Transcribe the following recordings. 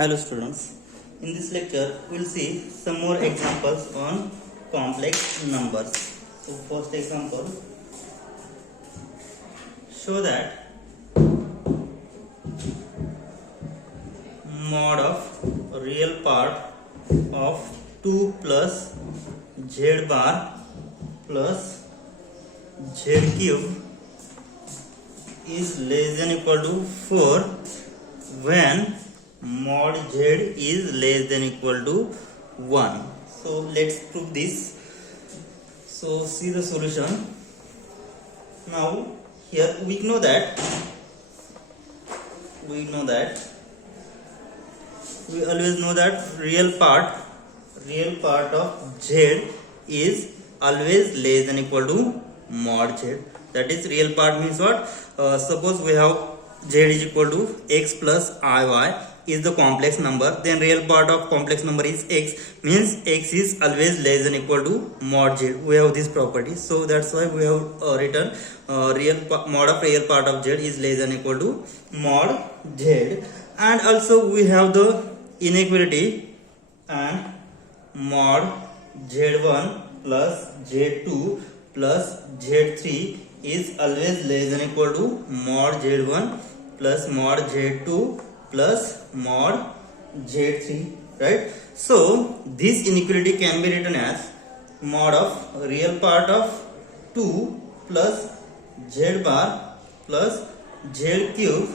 Hello students, in this lecture we will see some more examples on complex numbers. So first example, show that mod of real part of 2 plus z bar plus z cube is less than equal to 4 when mod z is less than equal to 1. So let's prove this. So see the solution. Now here we know that we always know that real part of z is always less than equal to mod z. That is, real part means what? Suppose we have z is equal to x plus iy is the complex number, then real part of complex number is x, means x is always less than equal to mod z. We have this property, so that's why we have written mod of real part of z is less than equal to mod z. And also we have the inequality, and mod z1 plus z2 plus z3 is always less than equal to mod z1 plus mod z2 plus mod z3, right? So this inequality can be written as mod of real part of 2 plus z bar plus z cube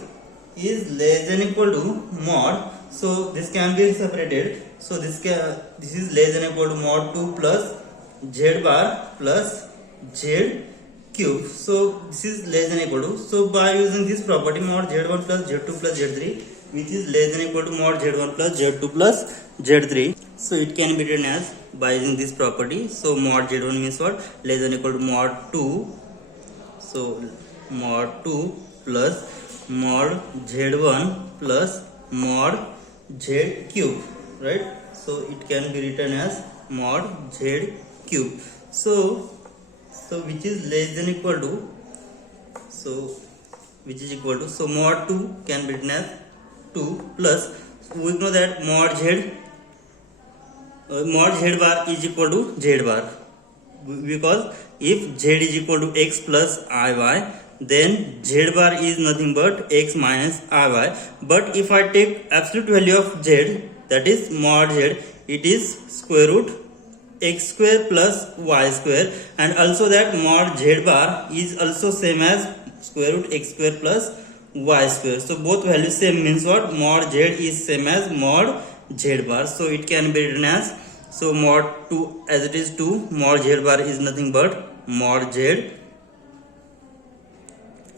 is less than equal to mod. So this can be separated. So this is less than equal to mod 2 plus z bar plus z cube. So this is less than equal to. So by using this property, mod z1 plus z2 plus z3, which is less than equal to mod z1 plus z2 plus z3. So it can be written as by using this property. So mod z1 means what? Less than equal to mod 2. So mod 2 plus mod z1 plus mod z cube, right? So it can be written as mod z cube. So which is less than equal to, so mod 2 can be written as 2 plus, we know that mod z bar is equal to z bar, because if z is equal to x plus iy, then z bar is nothing but x minus iy. But if I take absolute value of z, that is mod z, it is square root x square plus y square, and also that mod z bar is also same as square root x square plus y square. So both values same, means what? Mod z is same as mod z bar. So it can be written as, so mod 2 as it is 2, mod z bar is nothing but mod z,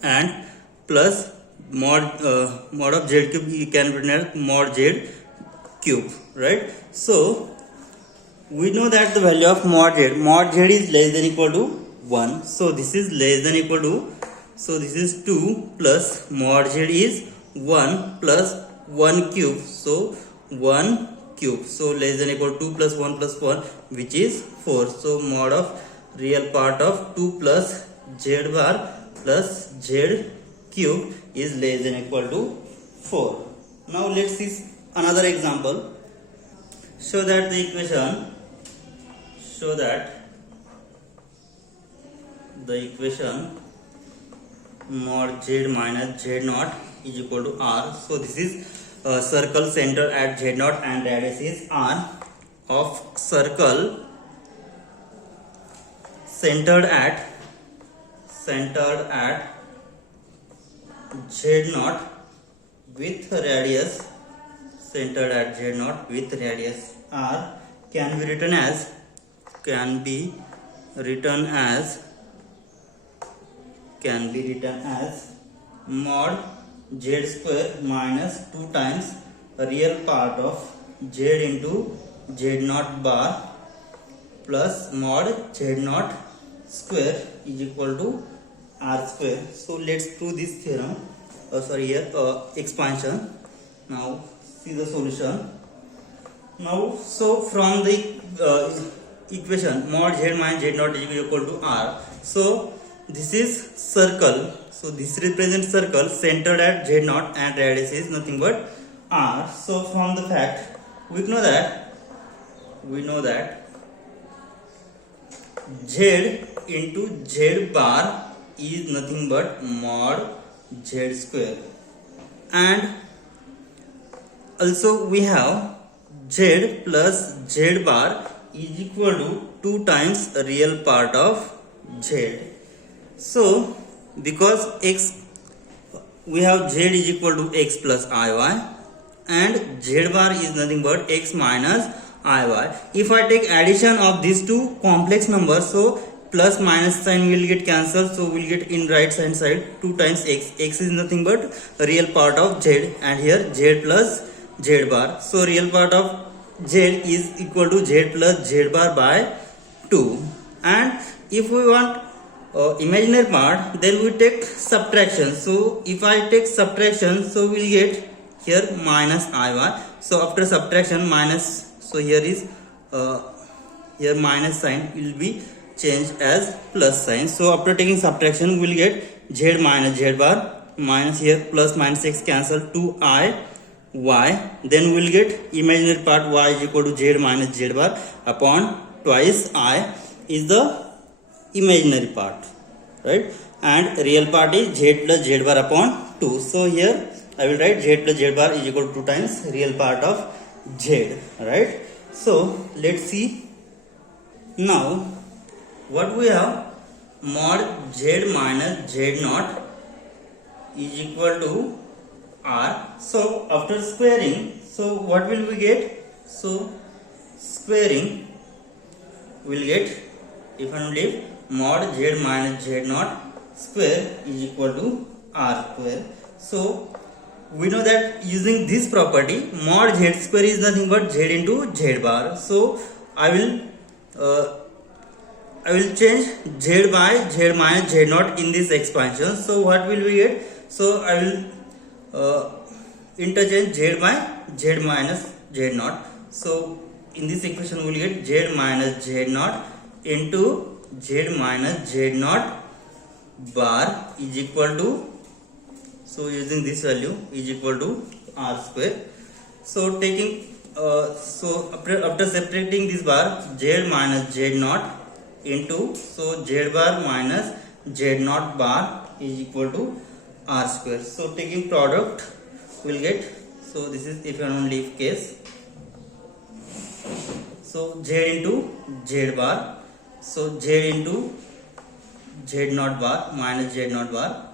and plus mod of z cube, you can be written as mod z cube, right? So we know that the value of mod z is less than equal to 1. So this is less than equal to, so this is 2 plus mod z is 1 plus 1 cube, so 1 cube. So less than equal to 2 plus 1 plus 1, which is 4. So mod of real part of 2 plus z bar plus z cube is less than equal to 4. Now let's see another example. Show that the equation mod z minus z naught is equal to r. So this is a circle center at z naught and radius is r, of circle centered at z naught with radius r can be written as mod z square minus 2 times real part of z into z naught bar plus mod z naught square is equal to r square. So let's prove this theorem. Expansion. Now see the solution. Now, so from the equation mod z minus z naught is equal to r. So this is circle. So this represents circle centered at z naught and radius is nothing but R. So from the fact we know that Z into Z bar is nothing but mod Z square, and also we have Z plus Z bar is equal to 2 times real part of Z. So because x, we have Z is equal to x plus iy, and Z bar is nothing but x minus iy. If I take addition of these two complex numbers, so plus minus sign will get cancelled, so we'll get in right hand side 2 times x. X is nothing but real part of Z, and here Z plus Z bar. So real part of Z is equal to Z plus Z bar by 2. And if we want imaginary part, then we take subtraction. So if I take subtraction, so we'll get here minus iy. So after subtraction minus, so here is here minus sign will be changed as plus sign. So after taking subtraction, we'll get Z minus Z bar, minus here plus minus x cancel 2i y. Then we'll get imaginary part y is equal to Z minus Z bar upon twice I is the imaginary part, right? And real part is Z plus Z bar upon 2. So here I will write Z plus Z bar is equal to 2 times real part of Z, right? So let's see now what we have. Mod Z minus Z naught is equal to R. So after squaring, so what will we get? So squaring will get, if I leave, mod Z minus Z naught square is equal to R square. So we know that using this property, mod Z square is nothing but Z into Z bar. So I will change Z by Z minus Z naught in this expansion. So what will we get? So I will interchange Z by Z minus Z naught. So in this equation we will get Z minus Z naught into Z minus Z naught bar is equal to, so using this value is equal to R square. So taking so after separating this bar, Z minus Z naught into, so Z bar minus Z naught bar is equal to R square. So taking product we'll get, so this is if and only if case, so Z into Z bar, so Z into Z naught bar minus Z naught bar,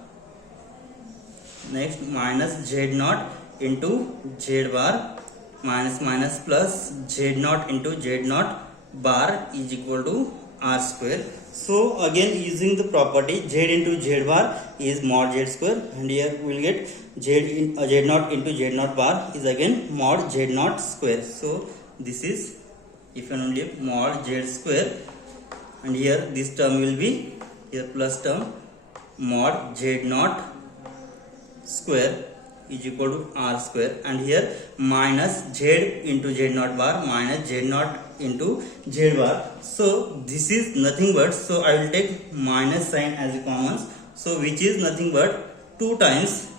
next minus Z naught into Z bar, minus minus plus Z naught into Z naught bar is equal to R square. So again using the property Z into Z bar is mod Z square, and here we will get Z naught into Z naught bar is again mod Z naught square. So this is if and only if mod Z square, and here this term will be here plus term mod Z naught square is equal to R square, and here minus Z into Z naught bar minus Z naught into Z bar. So this is nothing but, so I will take minus sign as a common, so which is nothing but 2 times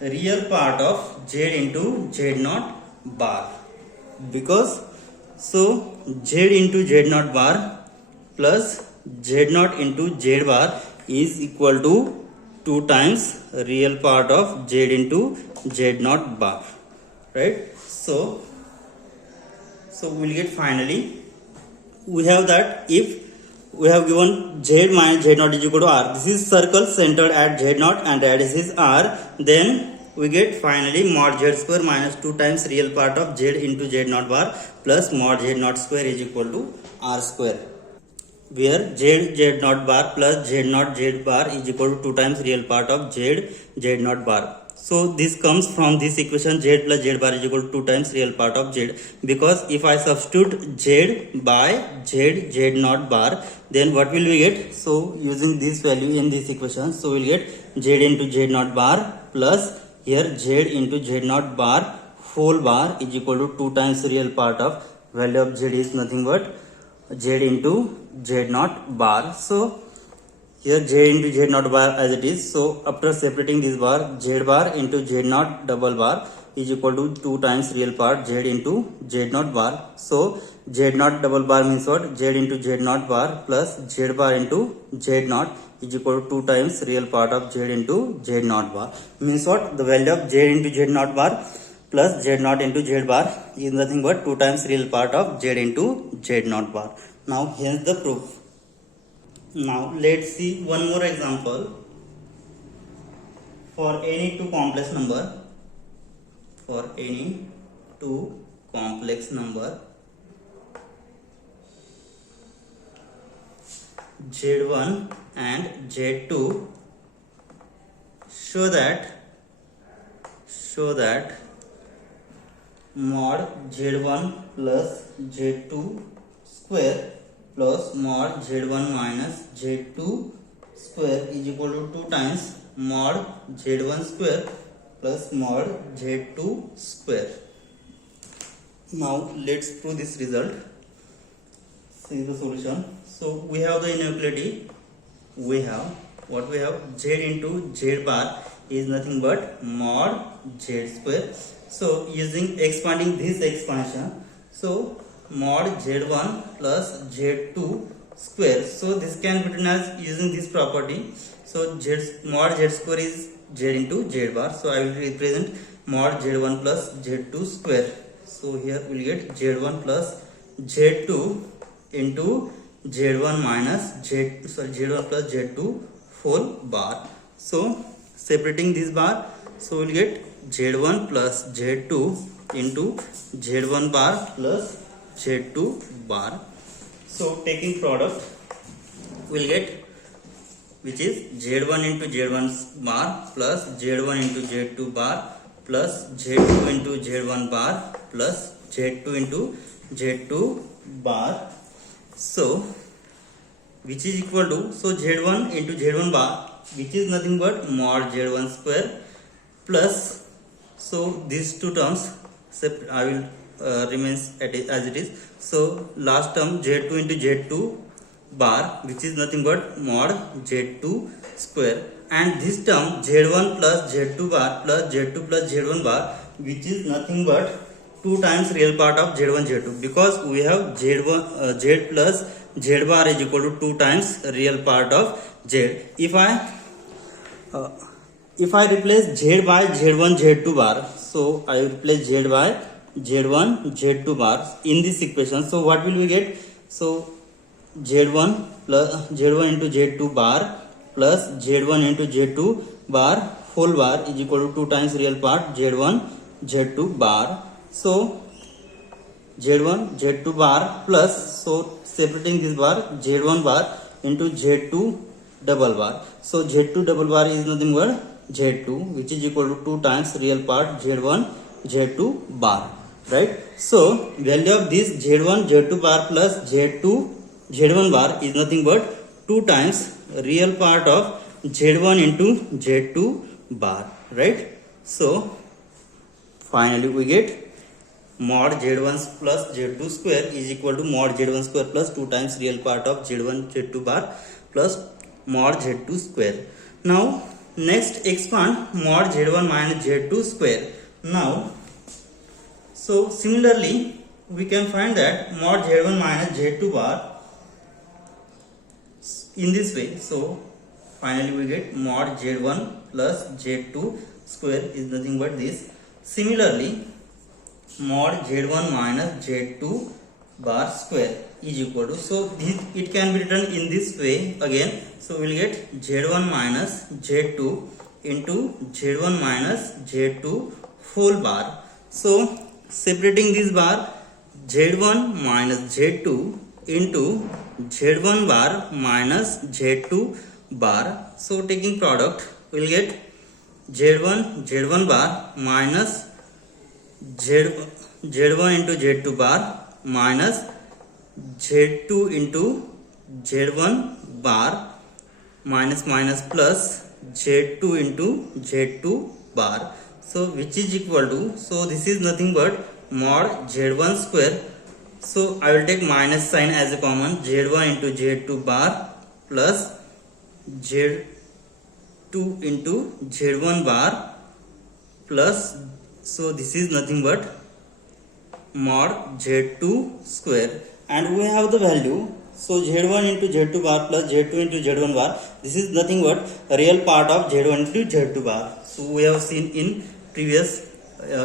real part of Z into Z naught bar, because so Z into Z naught bar plus Z naught into Z bar is equal to 2 times real part of Z into Z naught bar, right? So we'll get finally we have that if we have given Z minus Z naught is equal to R, this is circle centered at Z naught and radius is R, then we get finally mod Z square minus 2 times real part of Z into Z naught bar plus mod Z naught square is equal to R square, where Z naught bar plus Z naught Z bar is equal to 2 times real part of Z naught bar. So this comes from this equation Z plus Z bar is equal to 2 times real part of Z, because if I substitute Z by Z naught bar, then what will we get? So using this value in this equation, so we'll get Z into Z naught bar plus here Z into Z naught bar whole bar is equal to 2 times real part of value of Z is nothing but Z into Z naught bar. So here Z into Z naught bar as it is. So after separating this bar, Z bar into Z naught double bar is equal to 2 times real part z into z naught bar. So z naught double bar means what? Z into z naught bar plus z bar into z naught is equal to 2 times real part of z into z naught bar. Means what? The value of z into z naught bar plus z naught into z bar is nothing but 2 times real part of z into z naught bar. Now hence the proof. Now let's see one more example. For any two complex number, z1 and z2, show that mod z1 plus z2 square plus mod z1 minus z2 square is equal to 2 times mod z1 square plus mod z2 square. Now let's prove this result. See the solution. So we have the inequality. We have z into z bar is nothing but mod z square. So using expanding this expansion, so mod z1 plus z2 square. So this can be written as using this property. So mod z square is z into z bar. So I will represent mod z1 plus z2 square. So here we will get z1 plus z2 into z1 minus z1 plus z2 whole bar. So separating this bar, so we will get z1 plus z2 into z1 bar plus z2 bar. So taking product, we will get, which is z1 into z1 bar plus z1 into z2 bar plus z2 into z1 bar plus z2 into z2 bar. So which is equal to, so z1 into z1 bar, which is nothing but mod z1 square plus, so these two terms I will remains as it is. So last term z2 into z2 bar, which is nothing but mod z2 square, and this term z1 plus z2 bar plus z2 plus z1 bar, which is nothing but 2 times real part of z1 z2, because we have z plus z bar is equal to 2 times real part of z. If I replace z by z1 z2 bar, so I will replace z by z1 z2 bar in this equation. So what will we get? So z1 into z2 bar plus z1 into z2 bar whole bar is equal to 2 times real part z1 z2 bar. So z1 z2 bar plus, so separating this bar, z1 bar into z2 double bar. So z2 double bar is nothing but z2, which is equal to 2 times real part z1 z2 bar, right? So value of this z1 z2 bar plus z2 z1 bar is nothing but 2 times real part of z1 into z2 bar, right? So finally we get mod z1 plus z2 square is equal to mod z1 square plus 2 times real part of z1 z2 bar plus mod z2 square. Now next expand mod z1 minus z2 square. Now so similarly we can find that mod z1 minus z2 bar in this way. So finally we get mod z1 plus z2 square is nothing but this. Similarly mod z1 minus z2 bar square is equal to, so it can be written in this way again. So we will get z1 minus z2 into z1 minus z2 whole bar. So separating this bar, z1 minus z2 into z1 bar minus z2 bar. So taking product, we will get z1 bar minus z1 into z2 bar minus z2 into z1 bar minus plus z2 into z2 bar. So which is equal to, so this is nothing but mod z1 square. So I will take minus sign as a common, z1 into z2 bar plus z2 into z1 bar plus So this is nothing but mod z2 square, and we have the value. So z1 into z2 bar plus z2 into z1 bar, this is nothing but real part of z1 into z2 bar. So we have seen in previous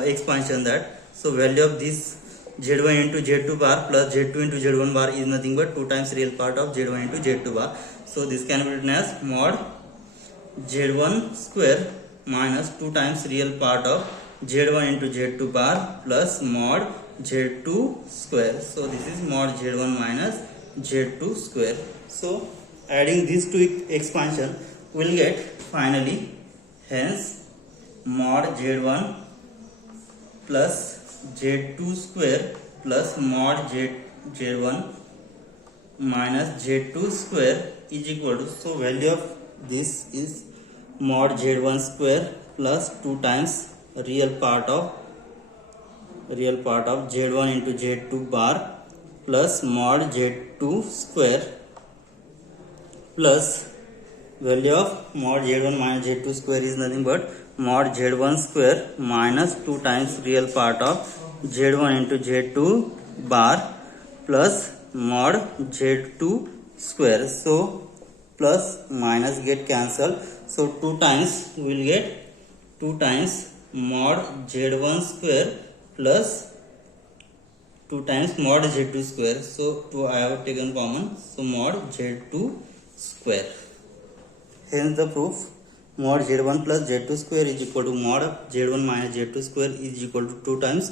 expansion that so value of this z1 into z2 bar plus z2 into z1 bar is nothing but 2 times real part of z1 into z2 bar. So this can be written as mod z1 square minus 2 times real part of z1 into z2 bar plus mod z2 square. So this is mod z1 minus z2 square. So adding these two expansion will get finally, hence mod z1 plus z2 square plus mod z1 minus z2 square is equal to, so value of this is mod z1 square plus 2 times real part of z1 into z2 bar plus mod z2 square plus value of mod z1 minus z2 square is nothing but mod z1 square minus 2 times real part of z1 into z2 bar plus mod z2 square. So plus minus get cancelled, so 2 times we will get 2 times mod z1 square plus 2 times mod z2 square. So 2 I have taken common, so mod z2 square. Hence the proof mod z1 plus z2 square is equal to mod z1 minus z2 square is equal to 2 times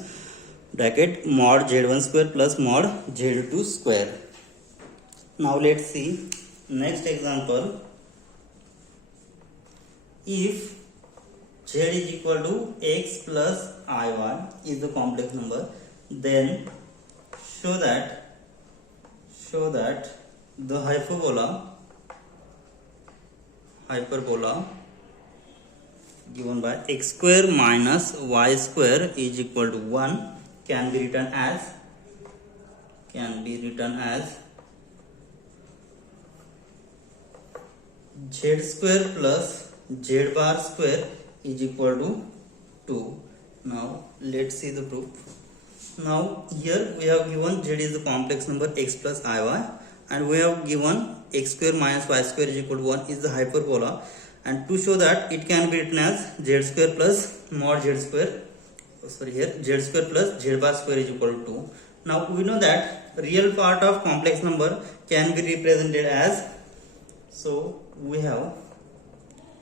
bracket mod z1 square plus mod z2 square. Now let's see next example. If z is equal to x plus iy is the complex number, then show that the hyperbola given by x square minus y square is equal to 1 can be written as z square plus z bar square is equal to 2. Now let's see the proof. Now here we have given z is the complex number x plus iy, and we have given x square minus y square is equal to 1 is the hyperbola, and to show that it can be written as z square plus mod z square, z square plus z bar square is equal to 2. Now we know that real part of complex number can be represented as, so we have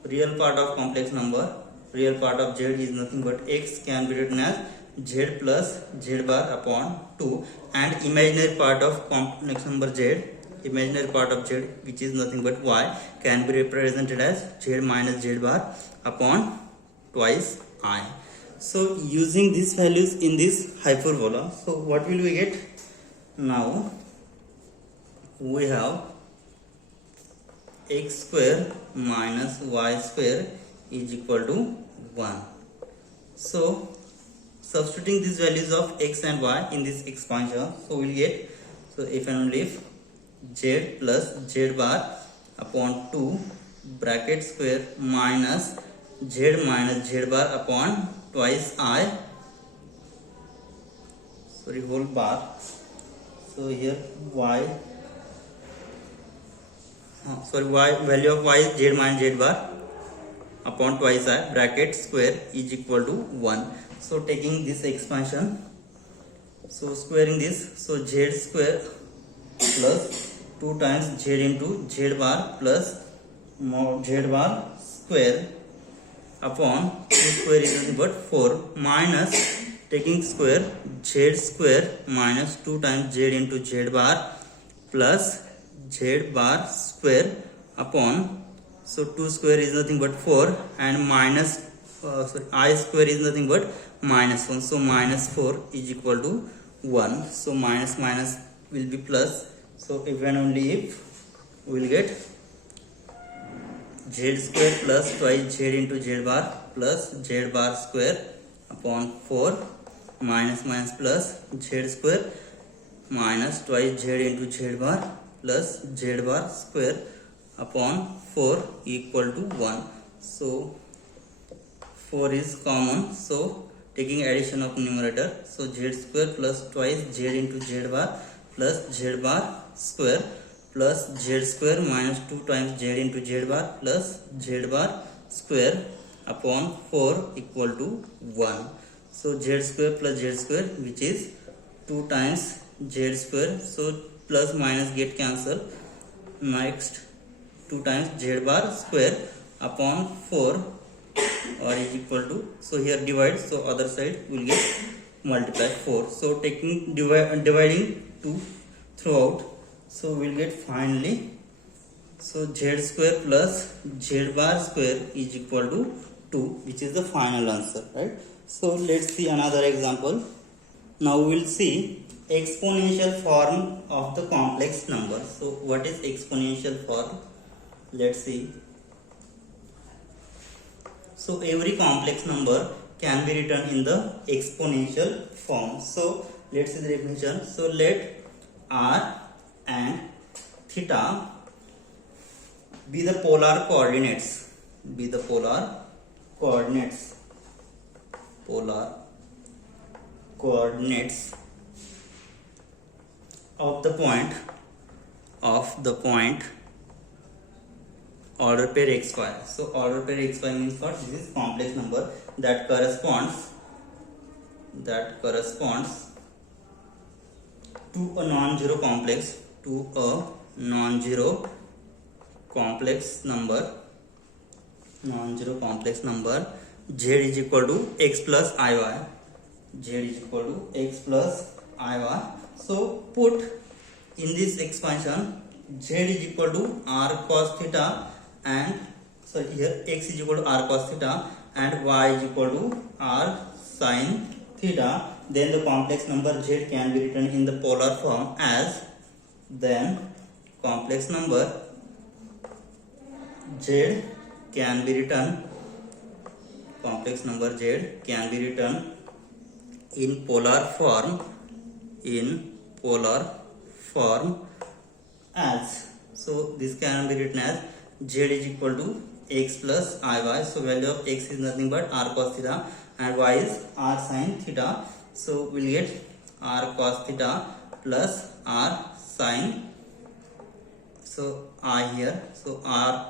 real part of complex number, real part of z is nothing but x, can be written as z plus z bar upon 2, and imaginary part of complex number z, imaginary part of z which is nothing but y, can be represented as z minus z bar upon twice I. So using these values in this hyperbola, so what will we get? Now we have x square minus y square is equal to 1. So substituting these values of x and y in this expansion, so we will get, so if and only if z plus z bar upon 2 bracket square minus z bar upon twice I, whole bar. So here y, value of y is z minus z bar upon twice I bracket square is equal to 1. So taking this expansion, so squaring this, so z square plus 2 times z into z bar plus mod z bar square upon 2 square is nothing but 4 minus taking square z square minus 2 times z into z bar plus z bar square upon, so 2 square is nothing but 4 and minus I square is nothing but minus 1, so minus 4 is equal to 1. So minus minus will be plus, so if and only if we will get z square plus twice z into z bar plus z bar square upon 4 minus minus plus z square minus twice z into z bar plus z bar square upon 4 equal to 1. So 4 is common, so taking addition of numerator, so z square plus twice z into z bar plus z bar square plus z square minus 2 times z into z bar plus z bar square upon 4 equal to 1. So z square plus z square, which is 2 times z square, so plus minus get cancel. Next 2 times z bar square upon 4 or is equal to, so here divide, so other side will get multiply 4. So taking dividing 2 throughout, so we'll get finally, so z square plus z bar square is equal to 2, which is the final answer, right? So let's see another example. Now we will see exponential form of the complex number. So what is exponential form? Let's see. So every complex number can be written in the exponential form. So let's see the definition. So let r and theta be the polar coordinates. Be the polar coordinates. Polar coordinates of the point order pair xy. So order pair xy means what? This is complex number that corresponds to a non-zero complex, non-zero complex number z is equal to x plus iy. So put in this expansion z is equal to r cos theta, and so here x is equal to r cos theta and y is equal to r sin theta. Then the complex number z can be written in the polar form as, then complex number z can be written in polar form as, so this can be written as z is equal to x plus iy. So value of x is nothing but r cos theta and y is r sin theta. So we'll get r cos theta plus r sin, so I here, so r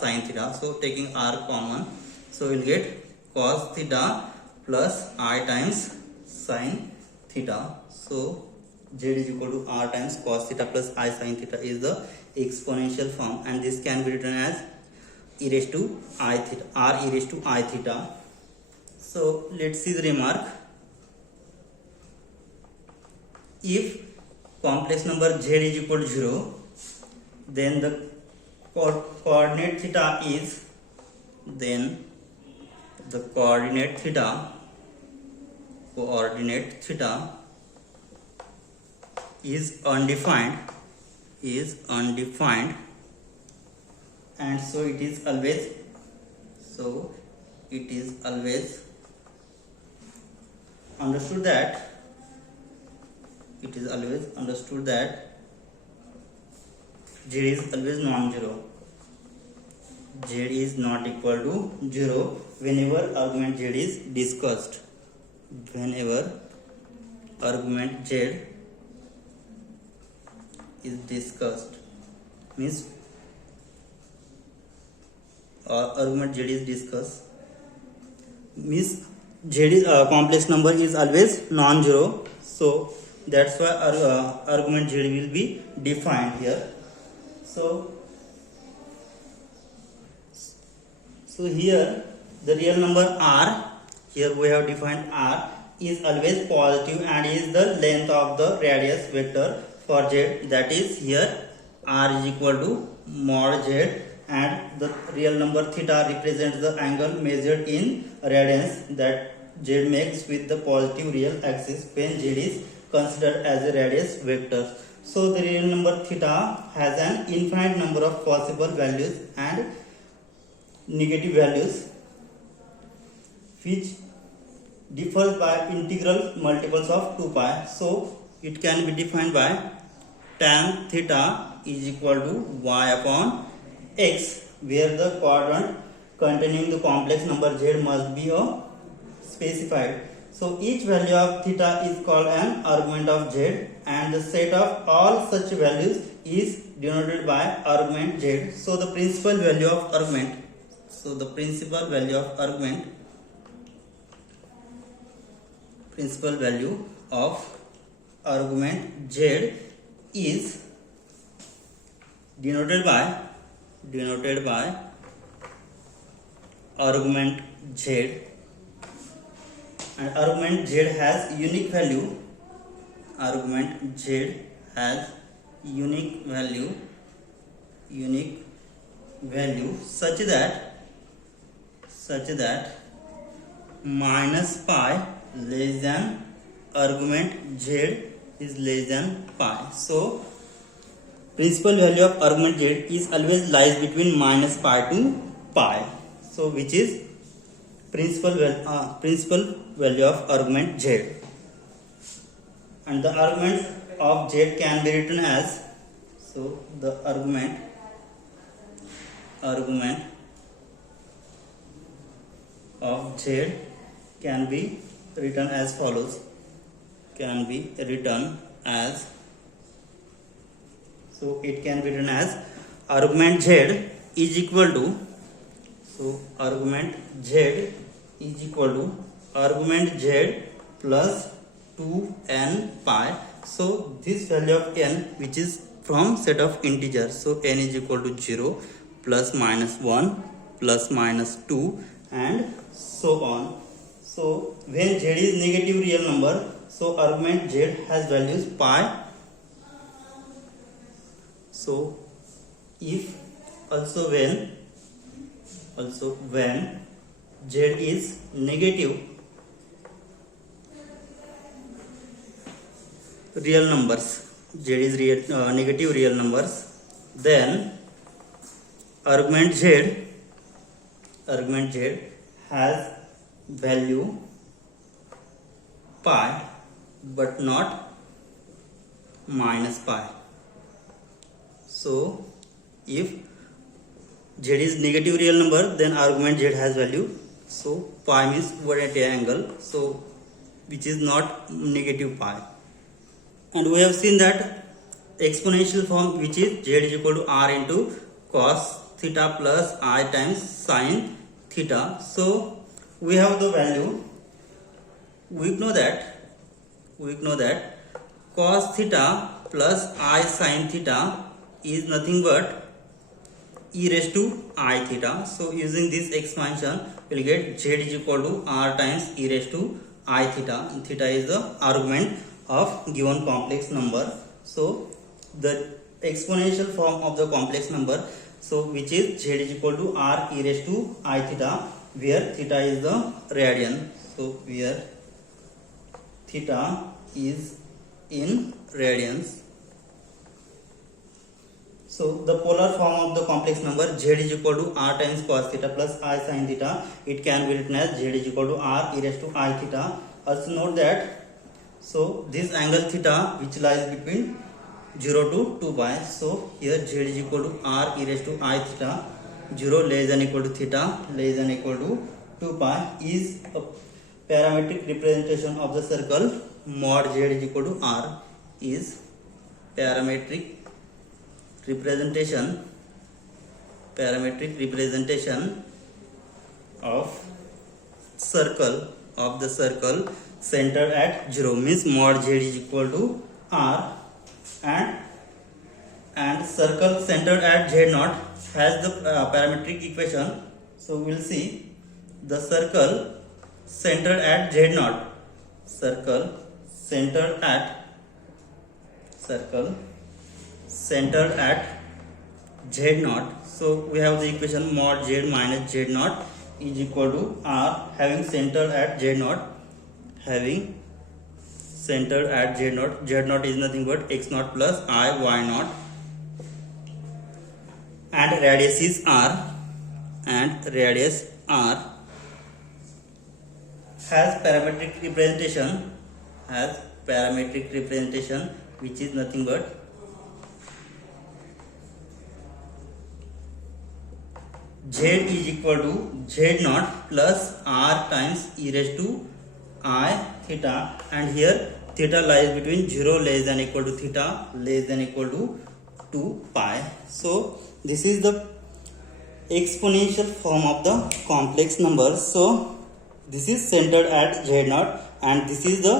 sin theta. So taking r common, so we'll get cos theta plus I times sin theta. So z is equal to r times cos theta plus I sin theta is the exponential form, and this can be written as e raised to I theta, r e raised to I theta. So let's see the remark. If complex number z is equal to 0, then the coordinate theta is, then the coordinate theta is undefined, and so it is always understood that z is always non-zero. Z is not equal to 0 whenever argument z is discussed. Whenever argument z is discussed, means argument z is discussed, means z is complex number is always non-zero. So that's why argument z will be defined here. So here the real number r, here we have defined r, is always positive and is the length of the radius vector for z, that is here r is equal to mod z, and the real number theta represents the angle measured in radians that z makes with the positive real axis when z is considered as a radius vector. So the real number theta has an infinite number of possible values and negative values, which differs by integral multiples of 2 pi. So it can be defined by tan theta is equal to y upon x, where the quadrant containing the complex number z must be a specified. So each value of theta is called an argument of z, and the set of all such values is denoted by argument z. So the principal value of argument, principal value of argument z is denoted by argument z, and argument z has unique value. Argument z has unique value such that minus pi less than argument z is less than pi. So principal value of argument z is always lies between minus pi to pi. So which is principal value of argument z, and the argument of z can be written as, so the argument of z can be written as follows. So it can be written as argument z is equal to, argument z plus 2n pi. So this value of n, which is from set of integers, so n is equal to 0, plus minus 1, plus minus 2, and so on. So when z is negative real number, so argument z has values pi. So if when z is negative real numbers, negative real numbers, then argument z has value pi but not minus pi. So if z is negative real number, then argument z has value, so pi means 180 angle, so which is not negative pi. And we have seen that exponential form, which is z is equal to r into cos theta plus I times sin theta. So we have the value, we know that cos theta plus I sin theta is nothing but e raised to I theta. So using this expansion, we will get z is equal to r times e raised to I theta, and theta is the argument of given complex number. So the exponential form of the complex number, so which is z is equal to r e raised to I theta, where theta is the radian. So where theta is in radians. So the polar form of the complex number z is equal to r times cos theta plus I sin theta, it can be written as z is equal to r e raised to I theta. Also note that, so this angle theta which lies between 0 to 2 pi, so here z is equal to r e raised to I theta, 0 less than equal to theta less than equal to 2 pi is a parametric representation of the circle mod z is equal to r, is parametric representation of the circle centered at 0, means mod z is equal to r, and circle centered at z naught has the parametric equation. So we will see the circle centered at z naught, circle centered at z naught. So we have the equation mod z minus z naught is equal to r, having centered at z naught, z naught is nothing but x naught plus I y naught, and radius is r, has parametric representation which is nothing but z is equal to z naught plus r times e raised to I theta, and here theta lies between 0 less than equal to theta less than equal to 2 pi. So this is the exponential form of the complex numbers. So this is centered at z naught, and this is the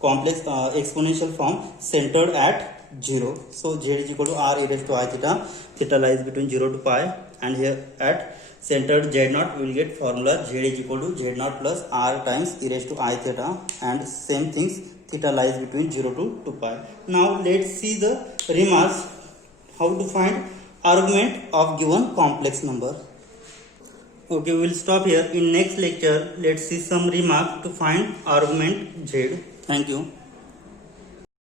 complex exponential form centered at 0. So z is equal to r e raised to I theta, theta lies between 0 to pi, and here at centered z naught we will get formula z is equal to z naught plus r times e raised to I theta, and same things, theta lies between 0 to 2 pi. Now let's see the remarks how to find argument of given complex number. Okay, we will stop here. In next lecture let's see some remark to find argument z. Thank you.